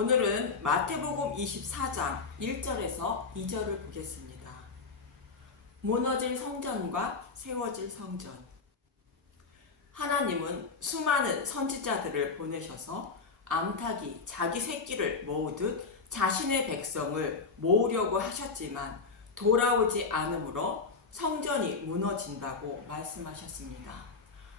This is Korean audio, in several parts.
오늘은 마태복음 24장 1절에서 2절을 보겠습니다. 무너질 성전과 세워질 성전. 하나님은 수많은 선지자들을 보내셔서 암탉이 자기 새끼를 모으듯 자신의 백성을 모으려고 하셨지만 돌아오지 않으므로 성전이 무너진다고 말씀하셨습니다.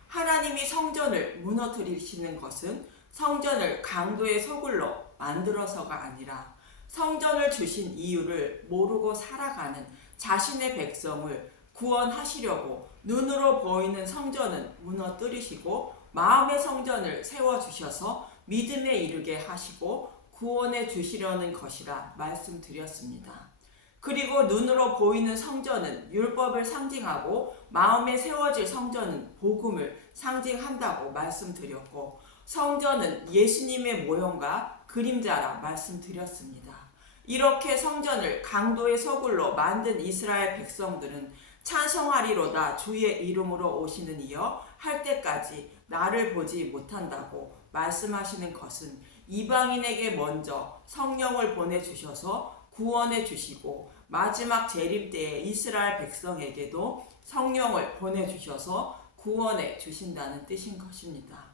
하나님이 성전을 무너뜨리시는 것은 성전을 강도의 소굴로 만들어서가 아니라 성전을 주신 이유를 모르고 살아가는 자신의 백성을 구원하시려고 눈으로 보이는 성전은 무너뜨리시고 마음의 성전을 세워주셔서 믿음에 이르게 하시고 구원해 주시려는 것이라 말씀드렸습니다. 그리고 눈으로 보이는 성전은 율법을 상징하고 마음에 세워질 성전은 복음을 상징한다고 말씀드렸고 성전은 예수님의 모형과 그림자라 말씀드렸습니다. 이렇게 성전을 강도의 소굴로 만든 이스라엘 백성들은 찬송하리로다 주의 이름으로 오시는 이여 할 때까지 나를 보지 못한다고 말씀하시는 것은 이방인에게 먼저 성령을 보내주셔서 구원해 주시고 마지막 재림 때에 이스라엘 백성에게도 성령을 보내주셔서 구원해 주신다는 뜻인 것입니다.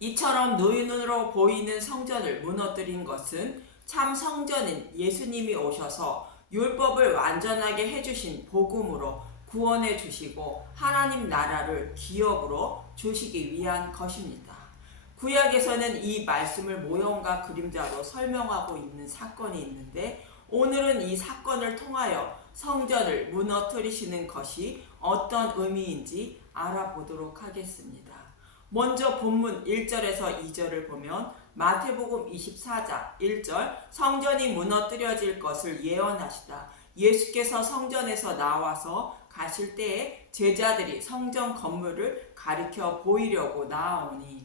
이처럼 눈으로 보이는 성전을 무너뜨린 것은 참 성전인 예수님이 오셔서 율법을 완전하게 해주신 복음으로 구원해 주시고 하나님 나라를 기업으로 주시기 위한 것입니다. 구약에서는 이 말씀을 모형과 그림자로 설명하고 있는 사건이 있는데 오늘은 이 사건을 통하여 성전을 무너뜨리시는 것이 어떤 의미인지 알아보도록 하겠습니다. 먼저 본문 1절에서 2절을 보면 마태복음 24장 1절 성전이 무너뜨려질 것을 예언하시다. 예수께서 성전에서 나와서 가실 때에 제자들이 성전 건물을 가리켜 보이려고 나아오니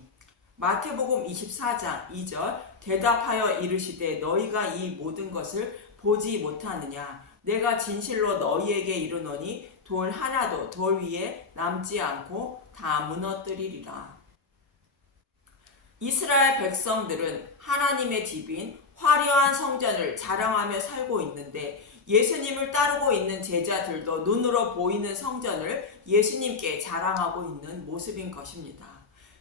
마태복음 24장 2절 대답하여 이르시되 너희가 이 모든 것을 보지 못하느냐 내가 진실로 너희에게 이르노니 돌 하나도 돌 위에 남지 않고 다 무너뜨리리라. 이스라엘 백성들은 하나님의 집인 화려한 성전을 자랑하며 살고 있는데 예수님을 따르고 있는 제자들도 눈으로 보이는 성전을 예수님께 자랑하고 있는 모습인 것입니다.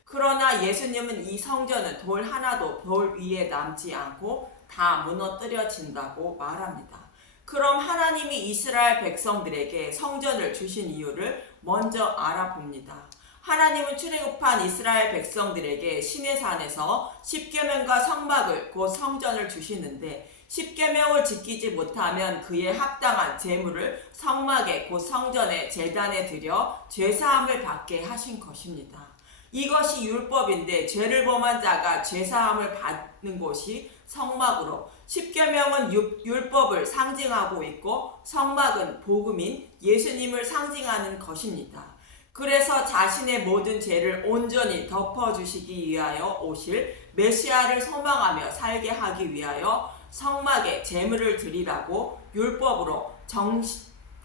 그러나 예수님은 이 성전은 돌 하나도 돌 위에 남지 않고 다 무너뜨려진다고 말합니다. 그럼 하나님이 이스라엘 백성들에게 성전을 주신 이유를 먼저 알아봅니다. 하나님은 출애굽한 이스라엘 백성들에게 시내산에서 십계명과 성막을 곧 성전을 주시는데 십계명을 지키지 못하면 그에 합당한 제물을 성막에 곧 성전의 제단에 드려 죄사함을 받게 하신 것입니다. 이것이 율법인데 죄를 범한 자가 죄사함을 받는 곳이 성막으로 십계명은 율법을 상징하고 있고 성막은 복음인 예수님을 상징하는 것입니다. 그래서 자신의 모든 죄를 온전히 덮어주시기 위하여 오실 메시아를 소망하며 살게 하기 위하여 성막에 제물을 드리라고 율법으로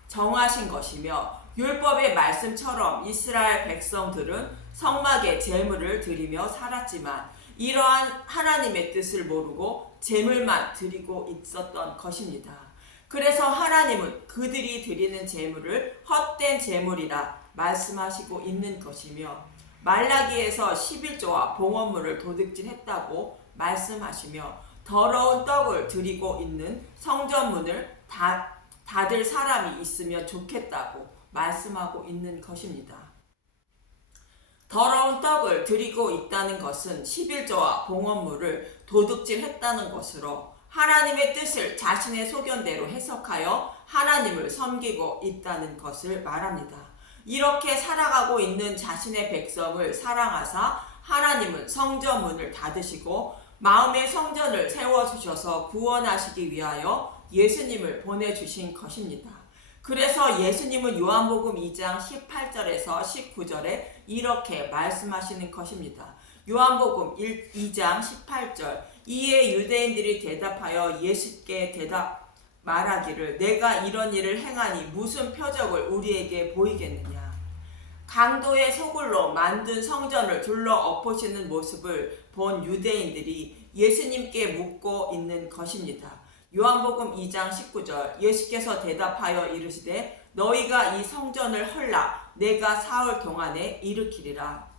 정하신 것이며 율법의 말씀처럼 이스라엘 백성들은 성막에 제물을 드리며 살았지만 이러한 하나님의 뜻을 모르고 제물만 드리고 있었던 것입니다. 그래서 하나님은 그들이 드리는 제물을 헛된 제물이라 말씀하시고 있는 것이며 말라기에서 11조와 봉헌물을 도둑질했다고 말씀하시며 더러운 떡을 드리고 있는 성전문을 닫을 사람이 있으면 좋겠다고 말씀하고 있는 것입니다. 더러운 떡을 드리고 있다는 것은 11조와 봉헌물을 도둑질했다는 것으로 하나님의 뜻을 자신의 소견대로 해석하여 하나님을 섬기고 있다는 것을 말합니다. 이렇게 살아가고 있는 자신의 백성을 사랑하사 하나님은 성전문을 닫으시고 마음의 성전을 세워주셔서 구원하시기 위하여 예수님을 보내주신 것입니다. 그래서 예수님은 요한복음 2장 18절에서 19절에 이렇게 말씀하시는 것입니다. 요한복음 2장 18절 이에 유대인들이 대답하여 예수께 말하기를 내가 이런 일을 행하니 무슨 표적을 우리에게 보이겠느냐. 강도의 소굴로 만든 성전을 둘러 엎으시는 모습을 본 유대인들이 예수님께 묻고 있는 것입니다. 요한복음 2장 19절 예수께서 대답하여 이르시되 너희가 이 성전을 헐라 내가 사흘 동안에 일으키리라.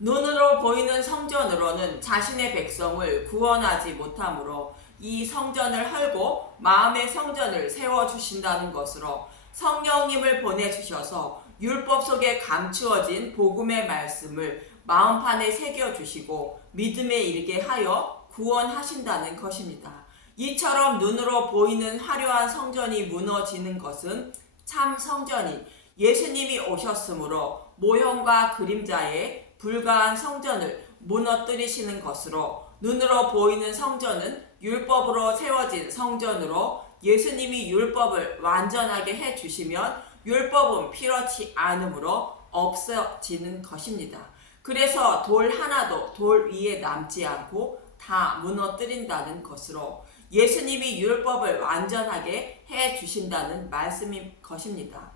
눈으로 보이는 성전으로는 자신의 백성을 구원하지 못하므로 이 성전을 헐고 마음의 성전을 세워주신다는 것으로 성령님을 보내주셔서 율법 속에 감추어진 복음의 말씀을 마음판에 새겨주시고 믿음에 이르게 하여 구원하신다는 것입니다. 이처럼 눈으로 보이는 화려한 성전이 무너지는 것은 참 성전이 예수님이 오셨으므로 모형과 그림자에 불과한 성전을 무너뜨리시는 것으로 눈으로 보이는 성전은 율법으로 세워진 성전으로 예수님이 율법을 완전하게 해주시면 율법은 필요치 않으므로 없어지는 것입니다. 그래서 돌 하나도 돌 위에 남지 않고 다 무너뜨린다는 것으로 예수님이 율법을 완전하게 해주신다는 말씀인 것입니다.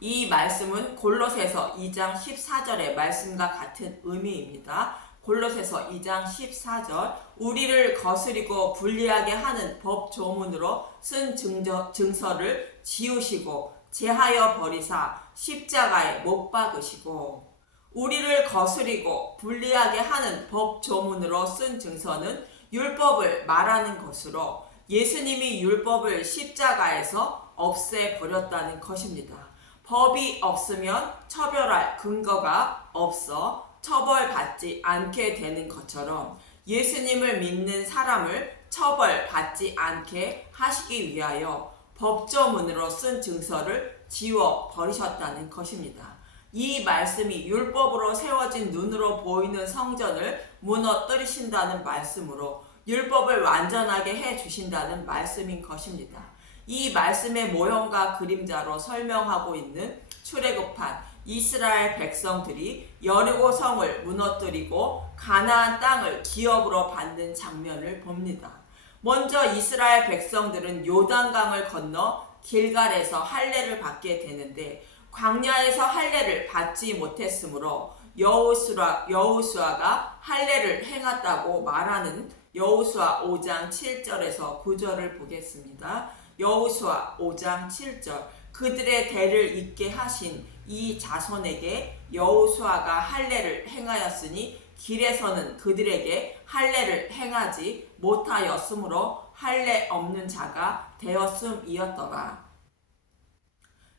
이 말씀은 골로새서 2장 14절의 말씀과 같은 의미입니다. 골로새서 2장 14절 우리를 거스리고 불리하게 하는 법 조문으로 쓴 증서를 지우시고 제하여 버리사 십자가에 못 박으시고. 우리를 거스리고 불리하게 하는 법 조문으로 쓴 증서는 율법을 말하는 것으로 예수님이 율법을 십자가에서 없애버렸다는 것입니다. 법이 없으면 처벌할 근거가 없어 처벌받지 않게 되는 것처럼 예수님을 믿는 사람을 처벌받지 않게 하시기 위하여 법조문으로 쓴 증서를 지워 버리셨다는 것입니다. 이 말씀이 율법으로 세워진 눈으로 보이는 성전을 무너뜨리신다는 말씀으로 율법을 완전하게 해주신다는 말씀인 것입니다. 이 말씀의 모형과 그림자로 설명하고 있는 출애굽한 이스라엘 백성들이 여리고 성을 무너뜨리고 가나안 땅을 기업으로 받는 장면을 봅니다. 먼저 이스라엘 백성들은 요단강을 건너 길갈에서 할례를 받게 되는데 광야에서 할례를 받지 못했으므로 여호수아가 할례를 행했다고 말하는 여호수아 5장 7절에서 9절을 보겠습니다. 여호수아 5장 7절 그들의 대를 잇게 하신 이 자손에게 여호수아가 할례를 행하였으니 길에서는 그들에게 할례를 행하지 못하였으므로 할례 없는 자가 되었음이었더라.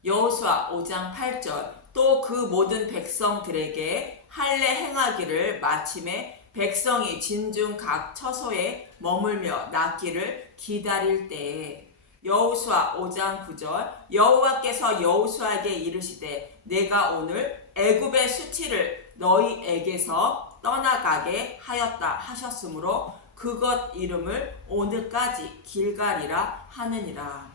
여호수아 5장 8절 또 그 모든 백성들에게 할례 행하기를 마침에 백성이 진중 각 처소에 머물며 낫기를 기다릴 때에. 여호수아 5장 9절 여호와께서 여호수아에게 이르시되 내가 오늘 애굽의 수치를 너희에게서 떠나가게 하였다 하셨으므로 그것 이름을 오늘까지 길갈이라 하느니라.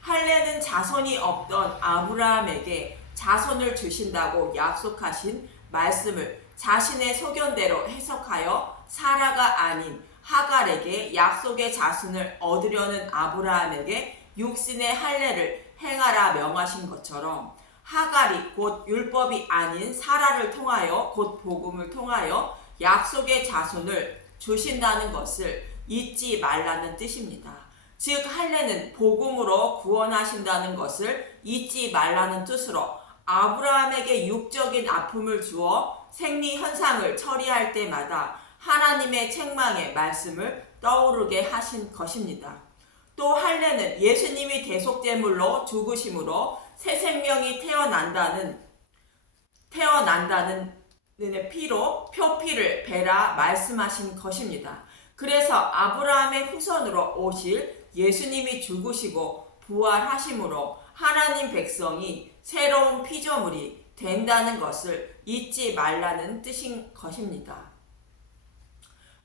할례는 자손이 없던 아브라함에게 자손을 주신다고 약속하신 말씀을 자신의 소견대로 해석하여 사라가 아닌 하갈에게 약속의 자손을 얻으려는 아브라함에게 육신의 할례를 행하라 명하신 것처럼 하갈이 곧 율법이 아닌 사라를 통하여 곧 복음을 통하여 약속의 자손을 주신다는 것을 잊지 말라는 뜻입니다. 즉 할례는 복음으로 구원하신다는 것을 잊지 말라는 뜻으로 아브라함에게 육적인 아픔을 주어 생리 현상을 처리할 때마다 하나님의 책망의 말씀을 떠오르게 하신 것입니다. 또 할례는 예수님이 대속제물로 죽으심으로 새 생명이 태어난다는 피로 표피를 베라 말씀하신 것입니다. 그래서 아브라함의 후손으로 오실 예수님이 죽으시고 부활하심으로 하나님 백성이 새로운 피조물이 된다는 것을 잊지 말라는 뜻인 것입니다.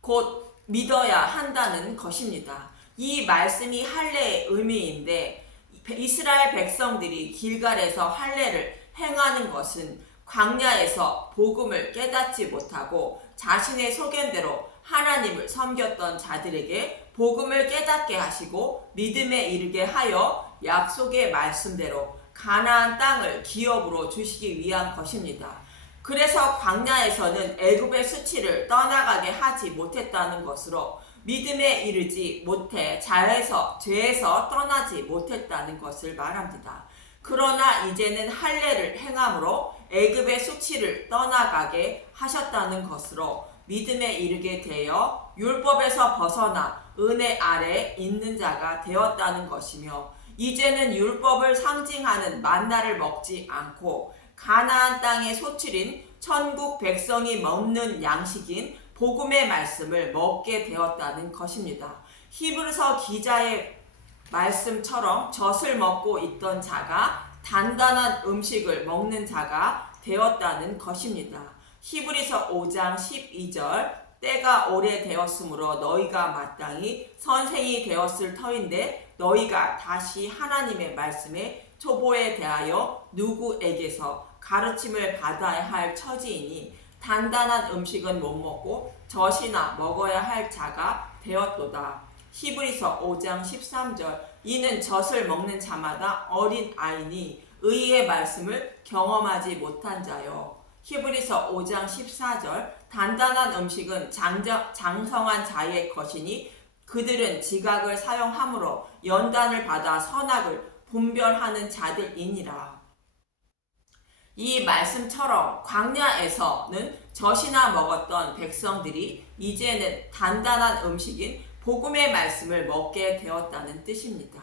곧 믿어야 한다는 것입니다. 이 말씀이 할례의 의미인데 이스라엘 백성들이 길갈에서 할례를 행하는 것은 광야에서 복음을 깨닫지 못하고 자신의 소견대로 하나님을 섬겼던 자들에게 복음을 깨닫게 하시고 믿음에 이르게 하여 약속의 말씀대로 가나안 땅을 기업으로 주시기 위한 것입니다. 그래서 광야에서는 애굽의 수치를 떠나가게 하지 못했다는 것으로 믿음에 이르지 못해 죄에서 떠나지 못했다는 것을 말합니다. 그러나 이제는 할례를 행함으로 애굽의 수치를 떠나가게 하셨다는 것으로 믿음에 이르게 되어 율법에서 벗어나 은혜 아래에 있는 자가 되었다는 것이며, 이제는 율법을 상징하는 만나를 먹지 않고 가나안 땅의 소출인 천국 백성이 먹는 양식인 복음의 말씀을 먹게 되었다는 것입니다. 히브리서 기자의 말씀처럼 젖을 먹고 있던 자가 단단한 음식을 먹는 자가 되었다는 것입니다. 히브리서 5장 12절 때가 오래되었으므로 너희가 마땅히 선생이 되었을 터인데 너희가 다시 하나님의 말씀의 초보에 대하여 누구에게서 가르침을 받아야 할 처지이니 단단한 음식은 못 먹고 젖이나 먹어야 할 자가 되었도다. 히브리서 5장 13절 이는 젖을 먹는 자마다 어린 아이니 의의 말씀을 경험하지 못한 자요. 히브리서 5장 14절 단단한 음식은 장성한 자의 것이니 그들은 지각을 사용함으로 연단을 받아 선악을 분별하는 자들이니라. 이 말씀처럼 광야에서는 젖이나 먹었던 백성들이 이제는 단단한 음식인 복음의 말씀을 먹게 되었다는 뜻입니다.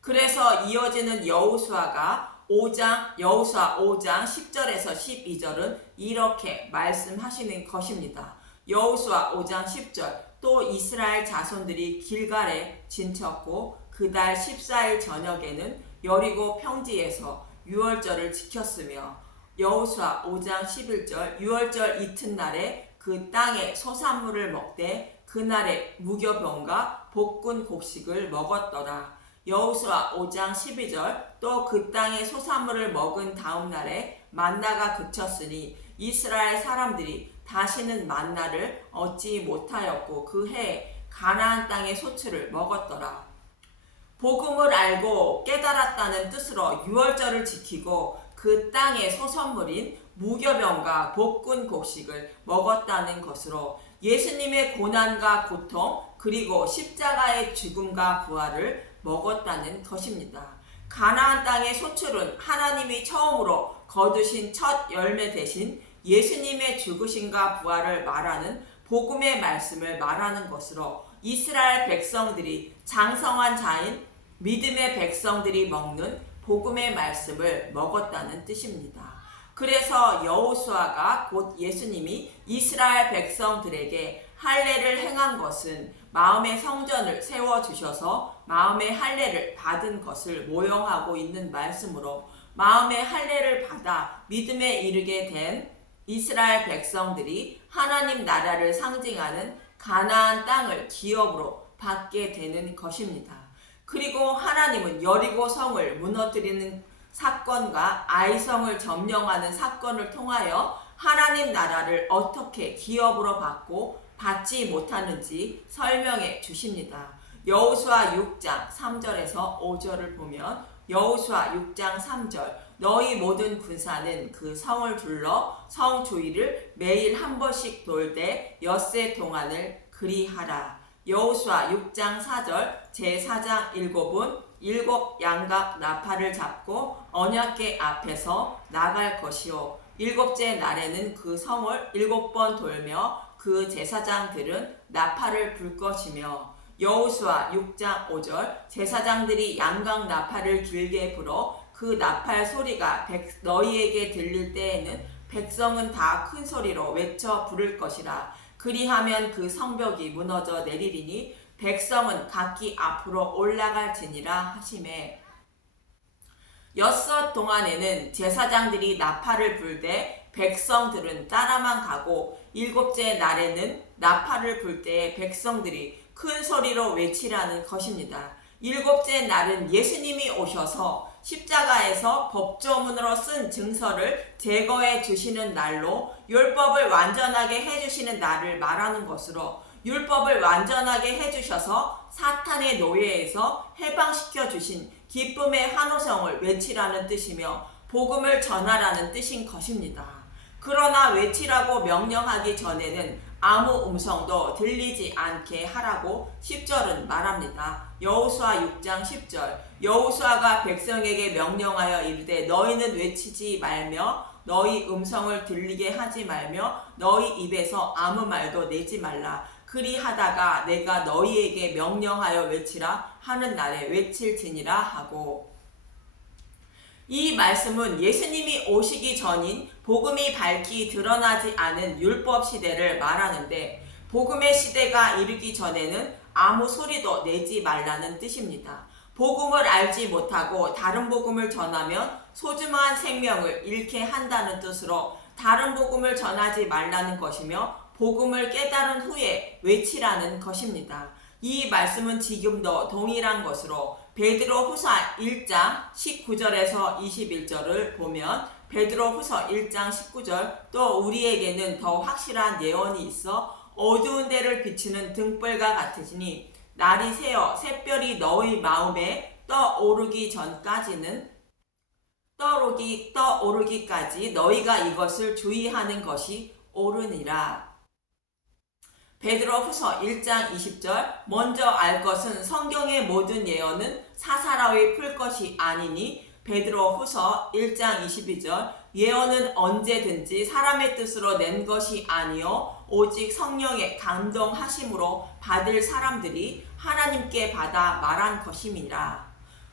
그래서 이어지는 여호수아 5장 10절에서 12절은 이렇게 말씀하시는 것입니다. 여호수아 5장 10절 또 이스라엘 자손들이 길갈에 진쳤고 그달 14일 저녁에는 여리고 평지에서 유월절을 지켰으며 여호수아 5장 11절 유월절 이튿날에 그 땅의 소산물을 먹되 그날에 무교병과 볶은 곡식을 먹었더라. 여호수아 5장 12절 또 그 땅의 소산물을 먹은 다음 날에 만나가 그쳤으니 이스라엘 사람들이 다시는 만나를 얻지 못하였고 그 해에 가나안 땅의 소출을 먹었더라. 복음을 알고 깨달았다는 뜻으로 유월절을 지키고 그 땅의 소선물인 무교병과 볶은 곡식을 먹었다는 것으로 예수님의 고난과 고통 그리고 십자가의 죽음과 부활을 먹었다는 것입니다. 가나안 땅의 소출은 하나님이 처음으로 거두신 첫 열매 대신 예수님의 죽으심과 부활을 말하는 복음의 말씀을 말하는 것으로 이스라엘 백성들이 장성한 자인 믿음의 백성들이 먹는 복음의 말씀을 먹었다는 뜻입니다. 그래서 여호수아가 곧 예수님이 이스라엘 백성들에게 할례를 행한 것은 마음의 성전을 세워주셔서 마음의 할례를 받은 것을 모형하고 있는 말씀으로 마음의 할례를 받아 믿음에 이르게 된 이스라엘 백성들이 하나님 나라를 상징하는 가나안 땅을 기업으로 받게 되는 것입니다. 그리고 하나님은 여리고 성을 무너뜨리는 사건과 아이성을 점령하는 사건을 통하여 하나님 나라를 어떻게 기업으로 받고 받지 못하는지 설명해 주십니다. 여호수아 6장 3절에서 5절을 보면 여호수아 6장 3절 너희 모든 군사는 그 성을 둘러 성 주위를 매일 한 번씩 돌되 엿새 동안을 그리하라. 여호수아 6장 4절 제4장 7은 7 양각 나팔을 잡고 언약궤 앞에서 나갈 것이요 7째 날에는 그 성을 7번 돌며 그 제사장들은 나팔을 불 것이며 여호수아 6장 5절 제사장들이 양각 나팔을 길게 불어 그 나팔 소리가 너희에게 들릴 때에는 백성은 다 큰 소리로 외쳐 부를 것이라. 그리하면 그 성벽이 무너져 내리리니 백성은 각기 앞으로 올라갈지니라 하시매 엿새 동안에는 제사장들이 나팔을 불되 백성들은 따라만 가고 7째 날에는 나팔을 불 때에 백성들이 큰 소리로 외치라는 것입니다. 7째 날은 예수님이 오셔서 십자가에서 법조문으로 쓴 증서를 제거해 주시는 날로 율법을 완전하게 해주시는 날을 말하는 것으로 율법을 완전하게 해주셔서 사탄의 노예에서 해방시켜 주신 기쁨의 환호성을 외치라는 뜻이며 복음을 전하라는 뜻인 것입니다. 그러나 외치라고 명령하기 전에는 아무 음성도 들리지 않게 하라고 10절은 말합니다. 여호수아 6장 10절. 여호수아가 백성에게 명령하여 이르되 너희는 외치지 말며 너희 음성을 들리게 하지 말며 너희 입에서 아무 말도 내지 말라. 그리하다가 내가 너희에게 명령하여 외치라 하는 날에 외칠지니라 하고. 이 말씀은 예수님이 오시기 전인 복음이 밝히 드러나지 않은 율법 시대를 말하는데, 복음의 시대가 이르기 전에는 아무 소리도 내지 말라는 뜻입니다. 복음을 알지 못하고 다른 복음을 전하면 소중한 생명을 잃게 한다는 뜻으로 다른 복음을 전하지 말라는 것이며, 복음을 깨달은 후에 외치라는 것입니다. 이 말씀은 지금도 동일한 것으로 베드로후서 1장 19절에서 21절을 보면 베드로후서 1장 19절, 또 우리에게는 더 확실한 예언이 있어 어두운 데를 비추는 등불과 같으시니 날이 새어 샛별이 너희 마음에 떠오르기까지 너희가 이것을 주의하는 것이 옳으니라. 베드로후서 1장 20절. 먼저 알 것은 성경의 모든 예언은 사사로이 풀 것이 아니니. 베드로후서 1장 22절. 예언은 언제든지 사람의 뜻으로 낸 것이 아니요 오직 성령의 감동하심으로 받을 사람들이 하나님께 받아 말한 것임이라.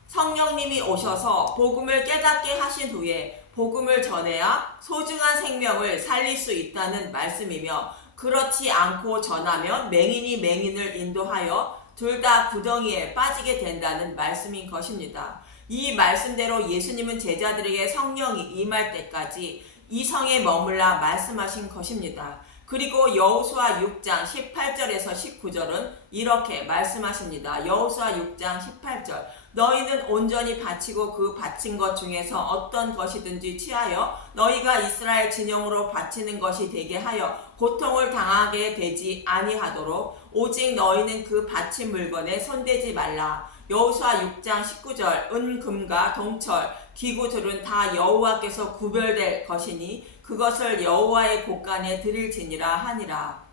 성령님이 오셔서 복음을 깨닫게 하신 후에 복음을 전해야 소중한 생명을 살릴 수 있다는 말씀이며, 그렇지 않고 전하면 맹인이 맹인을 인도하여 둘 다 구덩이에 빠지게 된다는 말씀인 것입니다. 이 말씀대로 예수님은 제자들에게 성령이 임할 때까지 이 성에 머물라 말씀하신 것입니다. 그리고 여호수아 6장 18절에서 19절은 이렇게 말씀하십니다. 여호수아 6장 18절. 너희는 온전히 바치고 그 바친 것 중에서 어떤 것이든지 취하여 너희가 이스라엘 진영으로 바치는 것이 되게 하여 고통을 당하게 되지 아니하도록 오직 너희는 그 바친 물건에 손대지 말라. 여호수아 6장 19절. 은, 금과 동철, 기구들은 다 여호와께서 구별될 것이니 그것을 여호와의 곳간에 드릴지니라 하니라.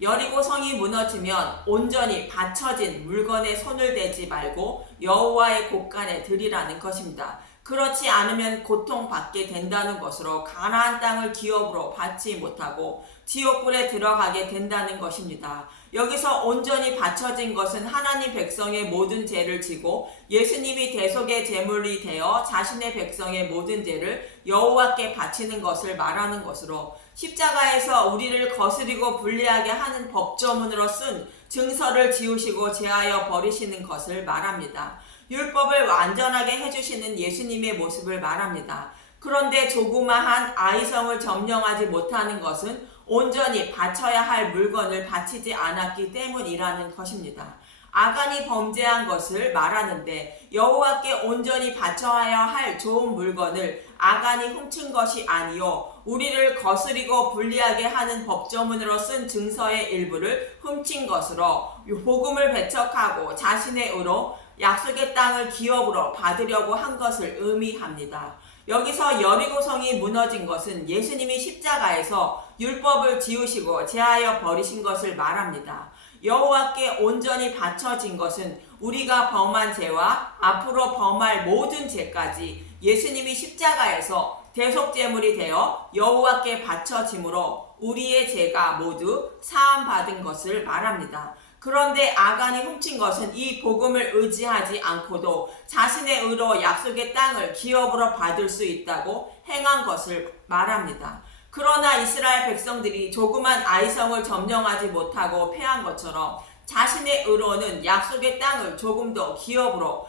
여리고 성이 무너지면 온전히 바쳐진 물건에 손을 대지 말고 여호와의 곳간에 드리라는 것입니다. 그렇지 않으면 고통받게 된다는 것으로 가나안 땅을 기업으로 받지 못하고 지옥불에 들어가게 된다는 것입니다. 여기서 온전히 바쳐진 것은 하나님 백성의 모든 죄를 지고 예수님이 대속의 제물이 되어 자신의 백성의 모든 죄를 여호와께 바치는 것을 말하는 것으로, 십자가에서 우리를 거스리고 불리하게 하는 법조문으로 쓴 증서를 지우시고 제하여 버리시는 것을 말합니다. 율법을 완전하게 해주시는 예수님의 모습을 말합니다. 그런데 조그마한 아이성을 점령하지 못하는 것은 온전히 바쳐야 할 물건을 바치지 않았기 때문이라는 것입니다. 아간이 범죄한 것을 말하는데 여호와께 온전히 바쳐야 할 좋은 물건을 아간이 훔친 것이 아니요 우리를 거스리고 불리하게 하는 법조문으로 쓴 증서의 일부를 훔친 것으로 복음을 배척하고 자신의 의로 약속의 땅을 기업으로 받으려고 한 것을 의미합니다. 여기서 여리고성이 무너진 것은 예수님이 십자가에서 율법을 지우시고 제하여 버리신 것을 말합니다. 여호와께 온전히 바쳐진 것은 우리가 범한 죄와 앞으로 범할 모든 죄까지 예수님이 십자가에서 대속제물이 되어 여호와께 바쳐짐으로 우리의 죄가 모두 사함받은 것을 말합니다. 그런데 아간이 훔친 것은 이 복음을 의지하지 않고도 자신의 의로 약속의 땅을 기업으로 받을 수 있다고 행한 것을 말합니다. 그러나 이스라엘 백성들이 조그만 아이성을 점령하지 못하고 패한 것처럼 자신의 의로는 약속의 땅을 조금 더 기업으로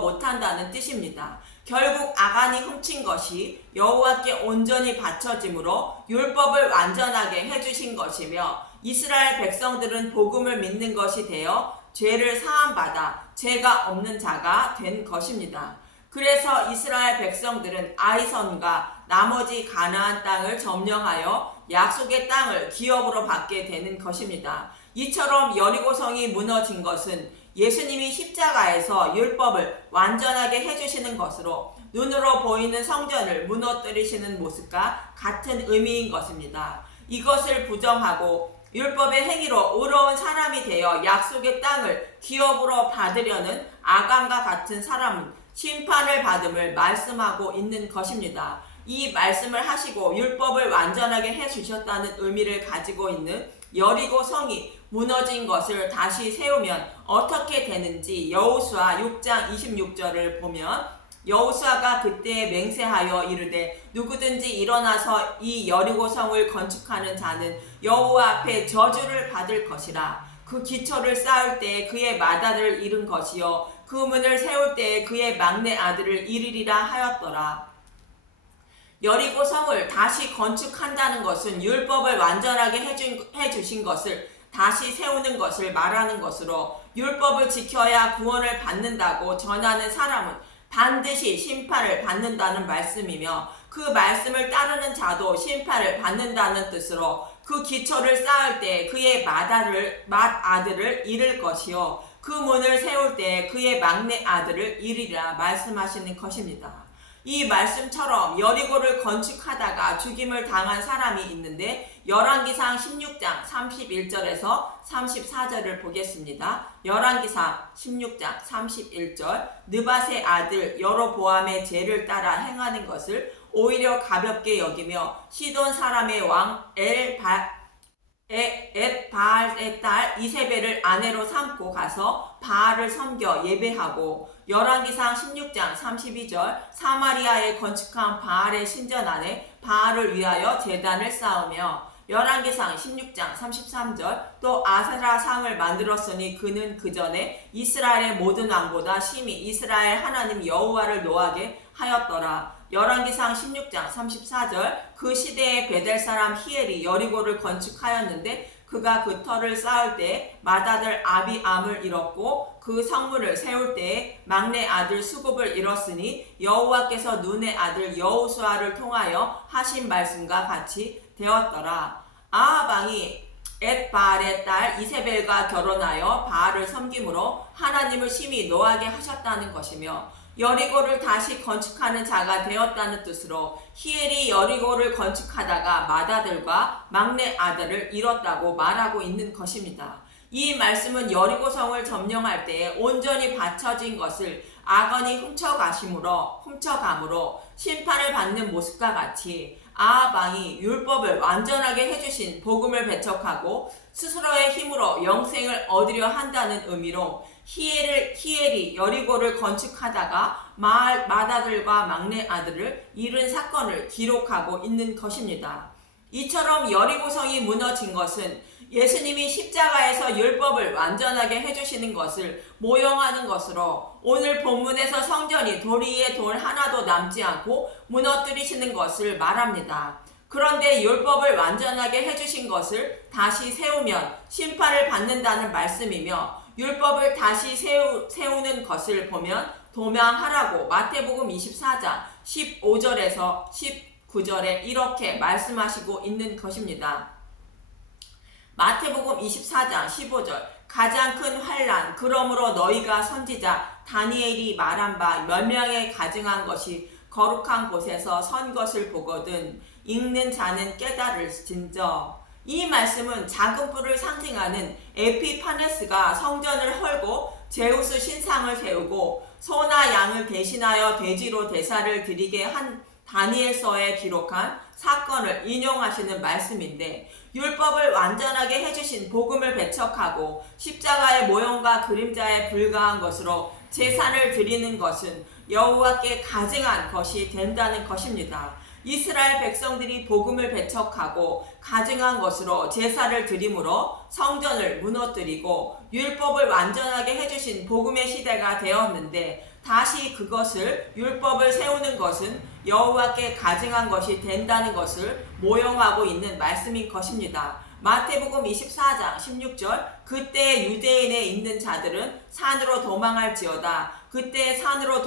못한다는 뜻입니다. 결국 아간이 훔친 것이 여호와께 온전히 바쳐짐으로 율법을 완전하게 해주신 것이며, 이스라엘 백성들은 복음을 믿는 것이 되어 죄를 사함받아 죄가 없는 자가 된 것입니다. 그래서 이스라엘 백성들은 아이선과 나머지 가나안 땅을 점령하여 약속의 땅을 기업으로 받게 되는 것입니다. 이처럼 여리고성이 무너진 것은 예수님이 십자가에서 율법을 완전하게 해주시는 것으로 눈으로 보이는 성전을 무너뜨리시는 모습과 같은 의미인 것입니다. 이것을 부정하고 율법의 행위로 의로운 사람이 되어 약속의 땅을 기업으로 받으려는 아간과 같은 사람은 심판을 받음을 말씀하고 있는 것입니다. 이 말씀을 하시고 율법을 완전하게 해주셨다는 의미를 가지고 있는 여리고 성이 무너진 것을 다시 세우면 어떻게 되는지 여호수아 6장 26절을 보면 여호수아가 그때 맹세하여 이르되 누구든지 일어나서 이 여리고 성을 건축하는 자는 여호와 앞에 저주를 받을 것이라. 그 기초를 쌓을 때에 그의 맏아들을 잃은 것이요 그 문을 세울 때에 그의 막내 아들을 잃으리라 하였더라. 여리고 성을 다시 건축한다는 것은 율법을 완전하게 해주신 것을 다시 세우는 것을 말하는 것으로 율법을 지켜야 구원을 받는다고 전하는 사람은 반드시 심판을 받는다는 말씀이며 그 말씀을 따르는 자도 심판을 받는다는 뜻으로 그 기초를 쌓을 때 그의 맏아들을 잃을 것이요 그 문을 세울 때 그의 막내 아들을 잃으리라 말씀하시는 것입니다. 이 말씀처럼 여리고를 건축하다가 죽임을 당한 사람이 있는데 열왕기상 16장 31절에서 34절을 보겠습니다. 열왕기상 16장 31절 느밧의 아들 여로보암의 죄를 따라 행하는 것을 오히려 가볍게 여기며 시돈 사람의 왕 바알의 딸 이세벨을 아내로 삼고 가서 바알을 섬겨 예배하고 열왕기상 16장 32절 사마리아에 건축한 바알의 신전 안에 바알을 위하여 제단을 쌓으며 열왕기상 16장 33절 또 아세라 상을 만들었으니 그는 그 전에 이스라엘의 모든 왕보다 심히 이스라엘 하나님 여호와를 노하게 하였더라. 열왕기상 16장 34절 그 시대의 베델 사람 히엘이 여리고를 건축하였는데 그가 그 터를 쌓을 때에 맏아들 아비암을 잃었고 그 성문을 세울 때에 막내 아들 수굽을 잃었으니 여호와께서 눈의 아들 여호수아를 통하여 하신 말씀과 같이 되었더라. 아합 왕이 엣바알의 딸 이세벨과 결혼하여 바알을 섬김으로 하나님을 심히 노하게 하셨다는 것이며 여리고를 다시 건축하는 자가 되었다는 뜻으로 히엘이 여리고를 건축하다가 맏아들과 막내 아들을 잃었다고 말하고 있는 것입니다. 이 말씀은 여리고성을 점령할 때에 온전히 바쳐진 것을 아간이 훔쳐감으로 심판을 받는 모습과 같이 아합 왕이 율법을 완전하게 해주신 복음을 배척하고 스스로의 힘으로 영생을 얻으려 한다는 의미로 히엘이 여리고를 건축하다가 맏아들과 막내 아들을 잃은 사건을 기록하고 있는 것입니다. 이처럼 여리고성이 무너진 것은 예수님이 십자가에서 율법을 완전하게 해주시는 것을 모형하는 것으로 오늘 본문에서 성전이 돌 위에 돌 하나도 남지 않고 무너뜨리시는 것을 말합니다. 그런데 율법을 완전하게 해주신 것을 다시 세우면 심판을 받는다는 말씀이며 율법을 다시 세우는 것을 보면 도망하라고 마태복음 24장 15절에서 19절에 이렇게 말씀하시고 있는 것입니다. 마태복음 24장 15절 가장 큰 환난 그러므로 너희가 선지자 다니엘이 말한 바 몇 명에 가증한 것이 거룩한 곳에서 선 것을 보거든 읽는 자는 깨달을진저. 이 말씀은 작은 뿔을 상징하는 에피파네스가 성전을 헐고 제우스 신상을 세우고 소나 양을 대신하여 돼지로 대사를 드리게 한 다니엘서에 기록한 사건을 인용하시는 말씀인데 율법을 완전하게 해주신 복음을 배척하고 십자가의 모형과 그림자에 불과한 것으로 제사를 드리는 것은 여호와께 가증한 것이 된다는 것입니다. 이스라엘 백성들이 복음을 배척하고 가증한 것으로 제사를 드림으로 성전을 무너뜨리고 율법을 완전하게 해주신 복음의 시대가 되었는데 다시 그것을 율법을 세우는 것은 여호와께 가증한 것이 된다는 것을 모형하고 있는 말씀인 것입니다. 마태복음 24장 16절 그때 유대인에 있는 자들은 산으로 도망할지어다. 그때 산으로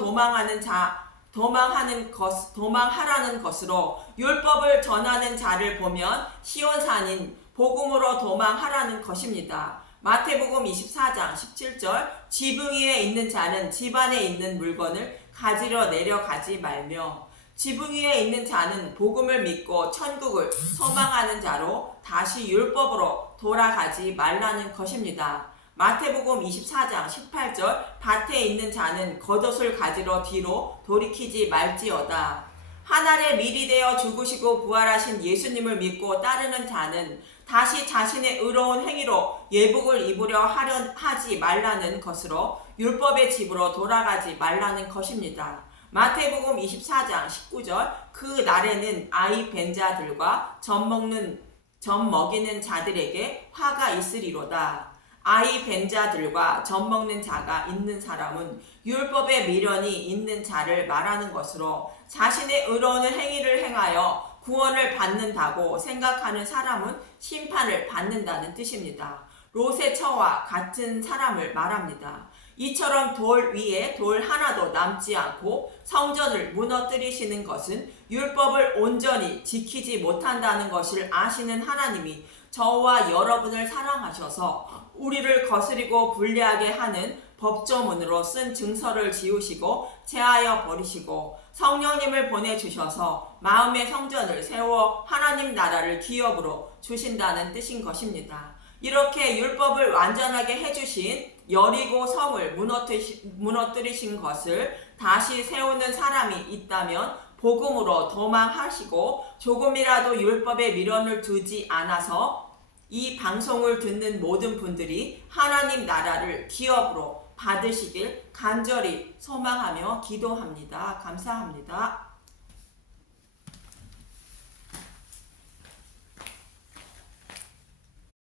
도망하라는 것으로 율법을 전하는 자를 보면 시온산인 복음으로 도망하라는 것입니다. 마태복음 24장 17절 지붕 위에 있는 자는 집 안에 있는 물건을 가지러 내려가지 말며 지붕 위에 있는 자는 복음을 믿고 천국을 소망하는 자로 다시 율법으로 돌아가지 말라는 것입니다. 마태복음 24장 18절 밭에 있는 자는 겉옷을 가지러 뒤로 돌이키지 말지어다. 하늘에 미리 되어 죽으시고 부활하신 예수님을 믿고 따르는 자는 다시 자신의 의로운 행위로 예복을 입으려 하지 말라는 것으로 율법의 집으로 돌아가지 말라는 것입니다. 마태복음 24장 19절 그 날에는 아이 벤 자들과 젖 먹이는 자들에게 화가 있으리로다. 아이 벤 자들과 젖 먹는 자가 있는 사람은 율법의 미련이 있는 자를 말하는 것으로 자신의 의로운 행위를 행하여 구원을 받는다고 생각하는 사람은 심판을 받는다는 뜻입니다. 롯의 처와 같은 사람을 말합니다. 이처럼 돌 위에 돌 하나도 남지 않고 성전을 무너뜨리시는 것은 율법을 온전히 지키지 못한다는 것을 아시는 하나님이 저와 여러분을 사랑하셔서 우리를 거스리고 불리하게 하는 법조문으로 쓴 증서를 지우시고 제하여 버리시고 성령님을 보내주셔서 마음의 성전을 세워 하나님 나라를 기업으로 주신다는 뜻인 것입니다. 이렇게 율법을 완전하게 해주신 여리고 성을 무너뜨리신 것을 다시 세우는 사람이 있다면 복음으로 도망하시고 조금이라도 율법에 미련을 두지 않아서 이 방송을 듣는 모든 분들이 하나님 나라를 기업으로 받으시길 간절히 소망하며 기도합니다. 감사합니다.